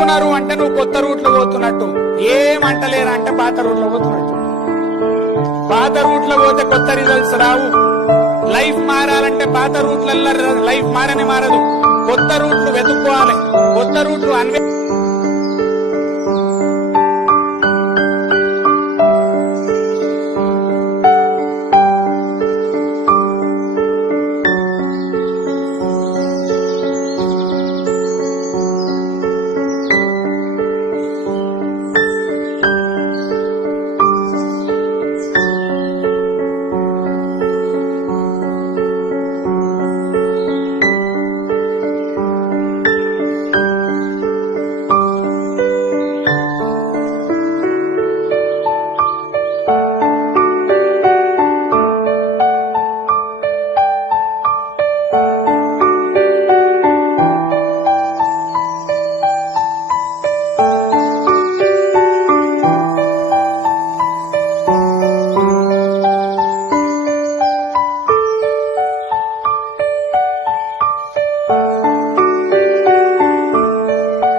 అంటున్నారు అంటే నువ్వు కొత్త రూట్లో పోతున్నట్టు, ఏమంటలేరా అంటే పాత రూట్లో పోతున్నట్టు. పాత రూట్లో పోతే కొత్త రిజల్ట్స్ రావు. లైఫ్ మారాలంటే పాత రూట్లల్లో లైఫ్ మారదు. కొత్త రూట్లు వెతుక్కోవాలి. కొత్త